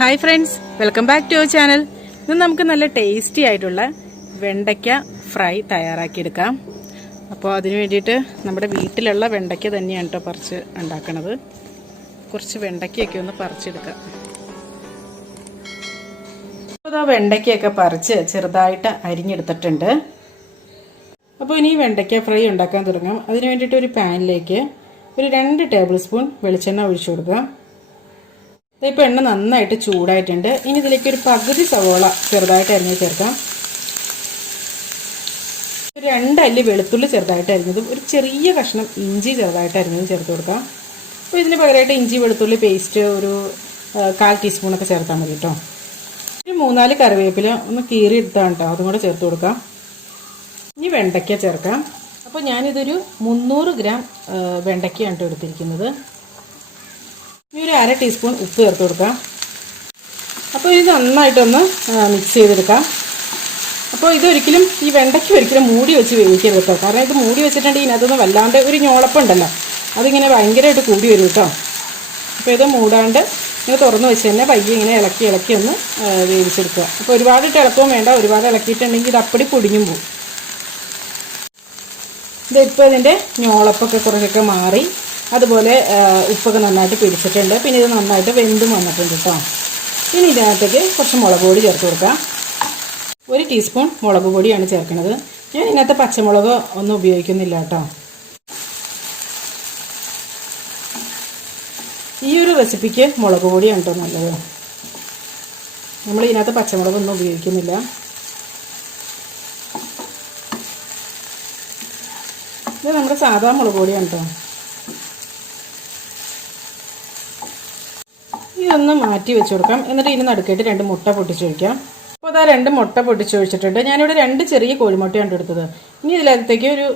Hi friends, welcome back to our channel. ഇന്ന് നമുക്ക് നല്ല ടേസ്റ്റി ആയിട്ടുള്ള വെണ്ടയ്ക്ക ഫ്രൈ തയ്യാറാക്കിയെടുക്കാം. അപ്പോൾ അതിന് വേണ്ടിയിട്ട് നമ്മുടെ വീട്ടിലുള്ള വെണ്ടയ്ക്ക തന്നെയാണ് കേട്ടോ പറിച്ച് ഉണ്ടാക്കണത്. കുറച്ച് വെണ്ടയ്ക്കയൊക്കെ ഒന്ന് പറിച്ചെടുക്കാം. അപ്പോൾ വെണ്ടയ്ക്കയൊക്കെ പറിച്ച് ചെറുതായിട്ട് അരിഞ്ഞെടുത്തിട്ടുണ്ട്. അപ്പോൾ ഇനി വെണ്ടയ്ക്ക ഫ്രൈ ഉണ്ടാക്കാൻ തുടങ്ങാം. അതിന് വേണ്ടിയിട്ട് ഒരു പാനിലേക്ക് ഒരു 2 ടേബിൾ സ്പൂൺ വെളിച്ചെണ്ണ ഒഴിച്ചു കൊടുക്കാം. ഇപ്പോൾ എണ്ണ നന്നായിട്ട് ചൂടായിട്ടുണ്ട്. ഇനി ഇതിലേക്ക് ഒരു പകുതി സവോള ചെറുതായിട്ട് അരിഞ്ഞ് ചേർക്കാം. ഒരു 2 അല്ലി വെളുത്തുള്ളി ചെറുതായിട്ട് അരിഞ്ഞതും ഒരു ചെറിയ കഷ്ണം ഇഞ്ചി ചെറുതായിട്ട് അരിഞ്ഞതും ചേർത്ത് കൊടുക്കാം. അപ്പോൾ ഇതിന് പകരമായിട്ട് ഇഞ്ചി വെളുത്തുള്ളി പേസ്റ്റ് ഒരു 1/4 ടീസ്പൂണൊക്കെ ചേർത്താൽ മതി കേട്ടോ. ഒരു 3-4 കറിവേപ്പില ഒന്ന് കീറി എടുത്താണ് കേട്ടോ, അതും കൂടെ ചേർത്ത് കൊടുക്കാം. ഇനി വെണ്ടയ്ക്ക ചേർക്കാം. അപ്പോൾ ഞാനിതൊരു 300 ഗ്രാം വെണ്ടയ്ക്കയാണ് കേട്ടോ എടുത്തിരിക്കുന്നത്. ഇനി ഒരു 1/2 ടീസ്പൂൺ ഉപ്പ് ചേർത്ത് കൊടുക്കാം. അപ്പോൾ ഇത് നന്നായിട്ടൊന്ന് മിക്സ് ചെയ്തെടുക്കാം. അപ്പോൾ ഇതൊരിക്കലും ഈ വെണ്ടയ്ക്ക് ഒരിക്കലും മൂടി വെച്ച് വേവിക്കരുത് കേട്ടോ. കാരണം ഇത് മൂടി വെച്ചിട്ടുണ്ടെങ്കിൽ ഇതിനകത്തൊന്ന് വല്ലാണ്ട് ഒരു ഞോളപ്പുണ്ടല്ലോ, അതിങ്ങനെ ഭയങ്കരമായിട്ട് കൂടി വരും കേട്ടോ. അപ്പോൾ ഇത് മൂടാണ്ട് ഇങ്ങനെ തുറന്ന് വെച്ച് തന്നെ പയ്യെ ഇങ്ങനെ ഇളക്കി ഒന്ന് വേവിച്ചെടുക്കുക. അപ്പോൾ ഒരുപാടിട്ട് ഇളക്കവും വേണ്ട, ഒരുപാട് ഇളക്കിയിട്ടുണ്ടെങ്കിൽ ഇത് അപ്പടി പൊടിഞ്ഞും പോകും. ഇതിപ്പോൾ ഇതിൻ്റെ ഞോളപ്പൊക്കെ കുറച്ചൊക്കെ മാറി, അതുപോലെ ഉപ്പൊക്കെ നന്നായിട്ട് പിടിച്ചിട്ടുണ്ട്. പിന്നെ ഇത് നന്നായിട്ട് വെന്തും വന്നിട്ടുണ്ട് കേട്ടോ. ഇനി ഇതിനകത്തേക്ക് കുറച്ച് മുളക് പൊടി ചേർത്ത് കൊടുക്കാം. 1 ടീസ്പൂൺ മുളക് പൊടിയാണ് ചേർക്കുന്നത്. ഞാൻ ഇതിനകത്ത് പച്ചമുളക് ഒന്നും ഉപയോഗിക്കുന്നില്ല കേട്ടോ. ഈ ഒരു റെസിപ്പിക്ക് മുളക് പൊടിയാണ് കേട്ടോ നല്ലത്. നമ്മൾ ഇതിനകത്ത് പച്ചമുളകൊന്നും ഉപയോഗിക്കുന്നില്ല. ഇത് നമ്മുടെ സാധാ മുളക് പൊടിയാണ് കേട്ടോ. ഇതൊന്ന് മാറ്റി വെച്ച് കൊടുക്കാം. എന്നിട്ട് ഇതിന് നടുക്കായിട്ട് 2 മുട്ട പൊട്ടിച്ചൊഴിക്കാം. അപ്പോൾ അതാ 2 മുട്ട പൊട്ടിച്ചൊഴിച്ചിട്ടുണ്ട്. ഞാനിവിടെ 2 ചെറിയ കോഴിമുട്ടയാണ് എടുത്തത്. ഇനി ഇതിനകത്തേക്ക് ഒരു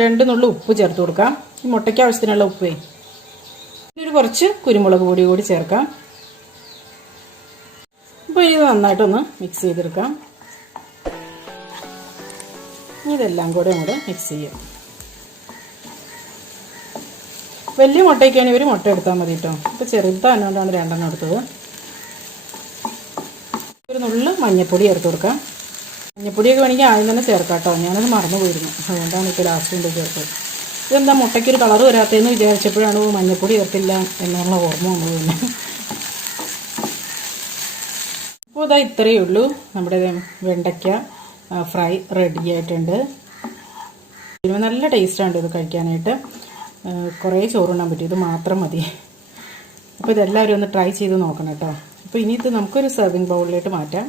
2 നുള്ളി ഉപ്പ് ചേർത്ത് കൊടുക്കാം. ഈ മുട്ടയ്ക്ക് ആവശ്യത്തിനുള്ള ഉപ്പേ. ഇനി കുറച്ച് കുരുമുളക് പൊടി കൂടി ചേർക്കാം. അപ്പോൾ ഇത് നന്നായിട്ടൊന്ന് മിക്സ് ചെയ്തെടുക്കാം. ഇതെല്ലാം കൂടെ അങ്ങോട്ട് മിക്സ് ചെയ്യാം. വലിയ മുട്ടയ്ക്കാണെങ്കിൽ ഒരു മുട്ട എടുത്താൽ മതി കേട്ടോ. ഇപ്പോൾ ചെറുതായതുകൊണ്ടാണ് 2 എടുത്തത്. ഒരു നുള്ളു മഞ്ഞൾപ്പൊടി ചേർത്ത് കൊടുക്കാം. മഞ്ഞൾപ്പൊടിയൊക്കെ വേണമെങ്കിൽ ആദ്യം തന്നെ ചേർക്കാം കേട്ടോ. ഞാനത് മറന്നു പോയിരുന്നു, അതുകൊണ്ടാണ് ഇപ്പോൾ ലാസ്റ്റ് കൊണ്ട് ചേർത്തത്. ഇതെന്താ മുട്ടയ്ക്കൊരു കളർ വരാത്തതെന്ന് വിചാരിച്ചപ്പോഴാണ് മഞ്ഞൾപ്പൊടി ചേർത്തില്ല എന്നുള്ള ഓർമ്മ വന്നു. പിന്നെ അപ്പോൾ ഇതാ ഇത്രയേ ഉള്ളൂ. നമ്മുടെ വെണ്ടയ്ക്ക ഫ്രൈ റെഡി ആയിട്ടുണ്ട്. നല്ല ടേസ്റ്റാണ് ഇത് കഴിക്കാനായിട്ട്. കുറേ ചോറുണ്ണാൻ പറ്റും, ഇത് മാത്രം മതി. അപ്പോൾ ഇതെല്ലാവരും ഒന്ന് ട്രൈ ചെയ്ത് നോക്കണം കേട്ടോ. അപ്പോൾ ഇനി ഇത് നമുക്കൊരു സെർവിങ് ബൗളിലേക്ക് മാറ്റാം.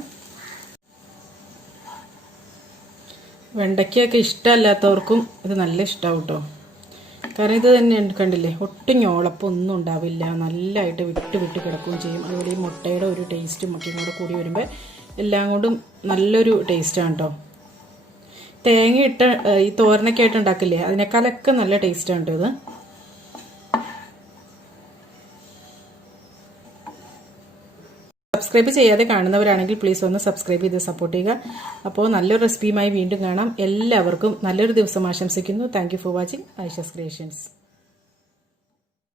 വെണ്ടയ്ക്കൊക്കെ ഇഷ്ടമല്ലാത്തവർക്കും ഇത് നല്ല ഇഷ്ടമാവും കേട്ടോ. കാരണം ഇത് തന്നെ കണ്ടില്ലേ, ഒട്ടും ഞോളപ്പൊന്നും ഉണ്ടാവില്ല, നല്ലതായിട്ട് വിട്ട് കിടക്കുകയും ചെയ്യും. അതുപോലെ ഈ മുട്ടയുടെ ഒരു ടേസ്റ്റും ഒക്കെ കൂടി വരുമ്പോൾ എല്ലാം കൊണ്ടും നല്ലൊരു ടേസ്റ്റാണ് കേട്ടോ. തേങ്ങ ഇട്ട് ഈ തോരനൊക്കെ ആയിട്ട് ഉണ്ടാക്കില്ലേ, അതിനേക്കാളൊക്കെ നല്ല ടേസ്റ്റാണ് ഇത്. സബ്സ്ക്രൈബ് ചെയ്യാതെ കാണുന്നവരാണെങ്കിൽ പ്ലീസ് ഒന്ന് സബ്സ്ക്രൈബ് ചെയ്ത് സപ്പോർട്ട് ചെയ്യുക. അപ്പോൾ നല്ലൊരു റെസിപ്പിയുമായി വീണ്ടും കാണാം. എല്ലാവർക്കും നല്ലൊരു ദിവസം ആശംസിക്കുന്നു. Thank you for watching Aisha's creations.